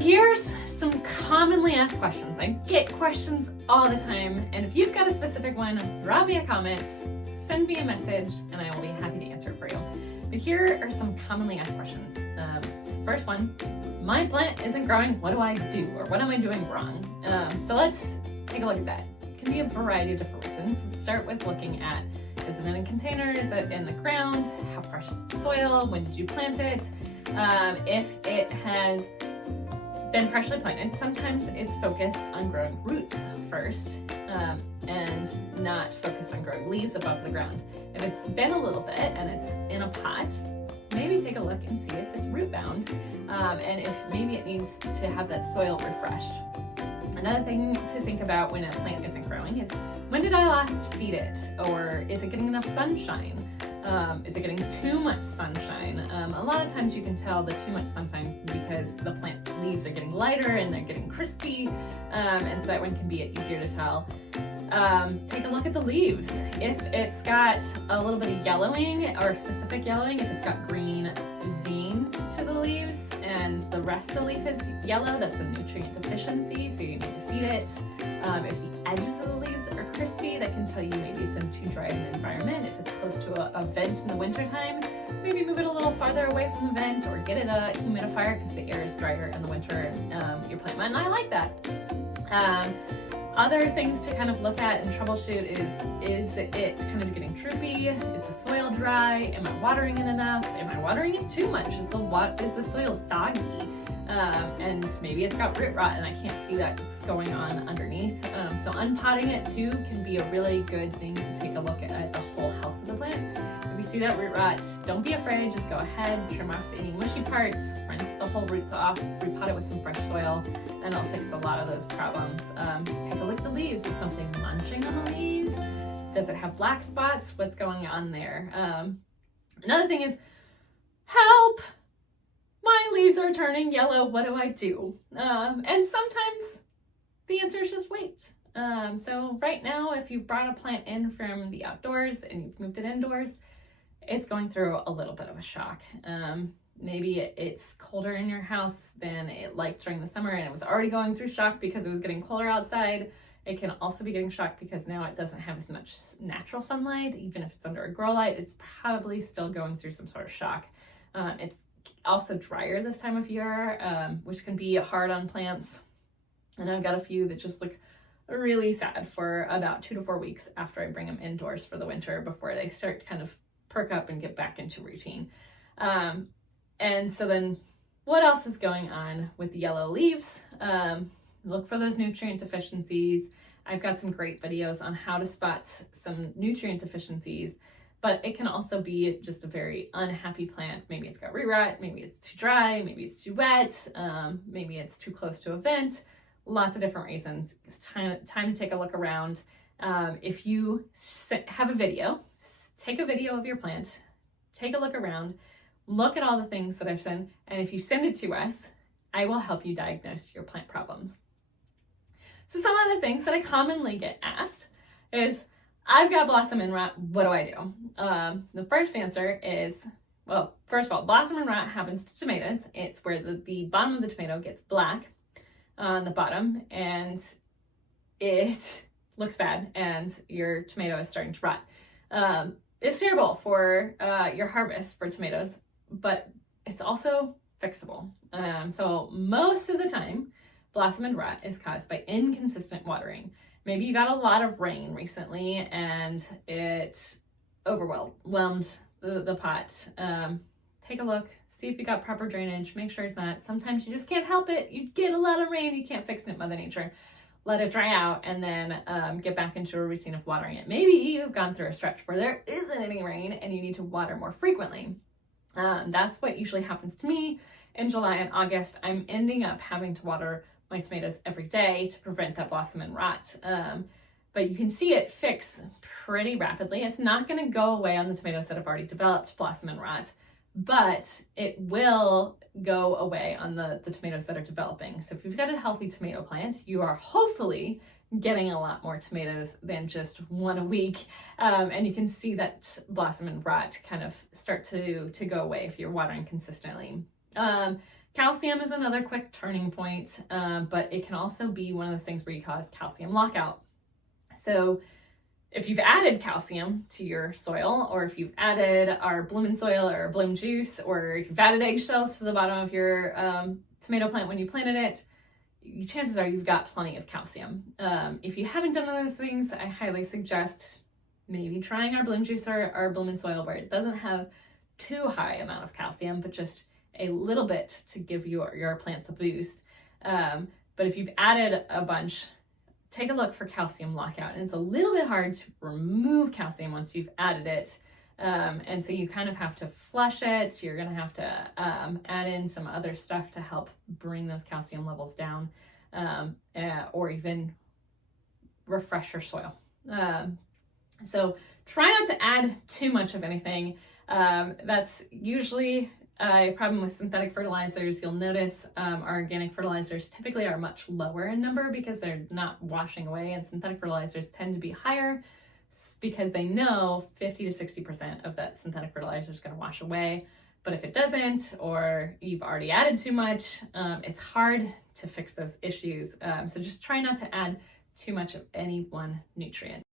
Here's some commonly asked questions. I get questions all the time, and if you've got a specific one, drop me a comment, send me a message, and I will be happy to answer it for you. But here are some commonly asked questions. First one, my plant isn't growing, what do I do? Or what am I doing wrong? So let's take a look at that. It can be a variety of different reasons. Let's start with looking at, is it in a container? Is it in the ground? How fresh is the soil? When did you plant it? If it has been freshly planted, sometimes it's focused on growing roots first and not focused on growing leaves above the ground. If it's been a little bit and it's in a pot, maybe take a look and see if it's root bound and if maybe it needs to have that soil refreshed. Another thing to think about when a plant isn't growing is, when did I last feed it? Or is it getting enough sunshine? Is it getting too much sunshine? A lot of times you can tell the too much sunshine because the plant leaves are getting lighter and they're getting crispy, and so that one can be easier to tell. Take a look at the leaves. If it's got a little bit of yellowing or specific yellowing, if it's got green veins to the leaves and the rest of the leaf is yellow, that's a nutrient deficiency, so you need to feed it. If the edges of the leaves are crispy, that can tell you maybe it's in too dry an environment. If it's close to a vent in the wintertime, maybe move it a little farther away from the vent or get it a humidifier because the air is drier in the winter and your plant might not like that. Other things to kind of look at and troubleshoot is it kind of getting droopy? Is the soil dry? Am I watering it enough? Am I watering it too much? Is the soil soggy? And maybe it's got root rot and I can't see that's going on underneath. So unpotting it too can be a really good thing to take a look at the whole health of the plant. If you see that root rot, don't be afraid, just go ahead, trim off any mushy parts, rinse the whole roots off, repot it with some fresh soil, and it'll fix a lot of those problems. Take a look at the leaves. Is something munching on the leaves? Does it have black spots? What's going on there? Another thing is, help! My leaves are turning yellow, what do I do? And sometimes the answer is just wait. So right now, if you brought a plant in from the outdoors and you've moved it indoors, it's going through a little bit of a shock. Maybe it's colder in your house than it liked during the summer and it was already going through shock because it was getting colder outside. It can also be getting shocked because now it doesn't have as much natural sunlight. Even if it's under a grow light, it's probably still going through some sort of shock. It's also drier this time of year, which can be hard on plants. And I've got a few that just look really sad for about 2 to 4 weeks after I bring them indoors for the winter before they start to kind of perk up and get back into routine. And so then what else is going on with the yellow leaves? Look for those nutrient deficiencies. I've got some great videos on how to spot some nutrient deficiencies, but it can also be just a very unhappy plant. Maybe it's got root rot, maybe it's too dry, maybe it's too wet, maybe it's too close to a vent. Lots of different reasons. It's time to take a look around. If you have a video, take a video of your plant, take a look around, look at all the things that I've said, and if you send it to us, I will help you diagnose your plant problems. So some of the things that I commonly get asked is, I've got blossom and rot, what do I do? The first answer is, well, first of all, blossom and rot happens to tomatoes. It's where the bottom of the tomato gets black on the bottom and it looks bad and your tomato is starting to rot. It's terrible for your harvest for tomatoes, but it's also fixable. So most of the time, blossom and rot is caused by inconsistent watering. Maybe you got a lot of rain recently and it overwhelmed the pot. Take a look, see if you got proper drainage, make sure it's not. Sometimes you just can't help it. You get a lot of rain, you can't fix it, Mother Nature. Let it dry out and then get back into a routine of watering it. Maybe you've gone through a stretch where there isn't any rain and you need to water more frequently. That's what usually happens to me. In July and August, I'm ending up having to water my tomatoes every day to prevent that blossom and rot. But you can see it fix pretty rapidly. It's not going to go away on the tomatoes that have already developed blossom and rot, but it will go away on the tomatoes that are developing. So if you've got a healthy tomato plant, you are hopefully getting a lot more tomatoes than just one a week. And you can see that blossom and rot kind of start to go away if you're watering consistently. Calcium is another quick turning point, but it can also be one of those things where you cause calcium lockout. So if you've added calcium to your soil, or if you've added our bloomin' soil or bloom juice, or you've added eggshells to the bottom of your tomato plant when you planted it, chances are you've got plenty of calcium. If you haven't done those things, I highly suggest maybe trying our bloom juice or our bloomin' soil, where it doesn't have too high amount of calcium, but just a little bit to give your plants a boost. But if you've added a bunch, take a look for calcium lockout. And it's a little bit hard to remove calcium once you've added it. And so you kind of have to flush it. You're gonna have to add in some other stuff to help bring those calcium levels down, or even refresh your soil. So try not to add too much of anything. That's usually a problem with synthetic fertilizers. You'll notice our organic fertilizers typically are much lower in number because they're not washing away, and synthetic fertilizers tend to be higher because they know 50 to 60% of that synthetic fertilizer is going to wash away. But if it doesn't, or you've already added too much, it's hard to fix those issues. So just try not to add too much of any one nutrient.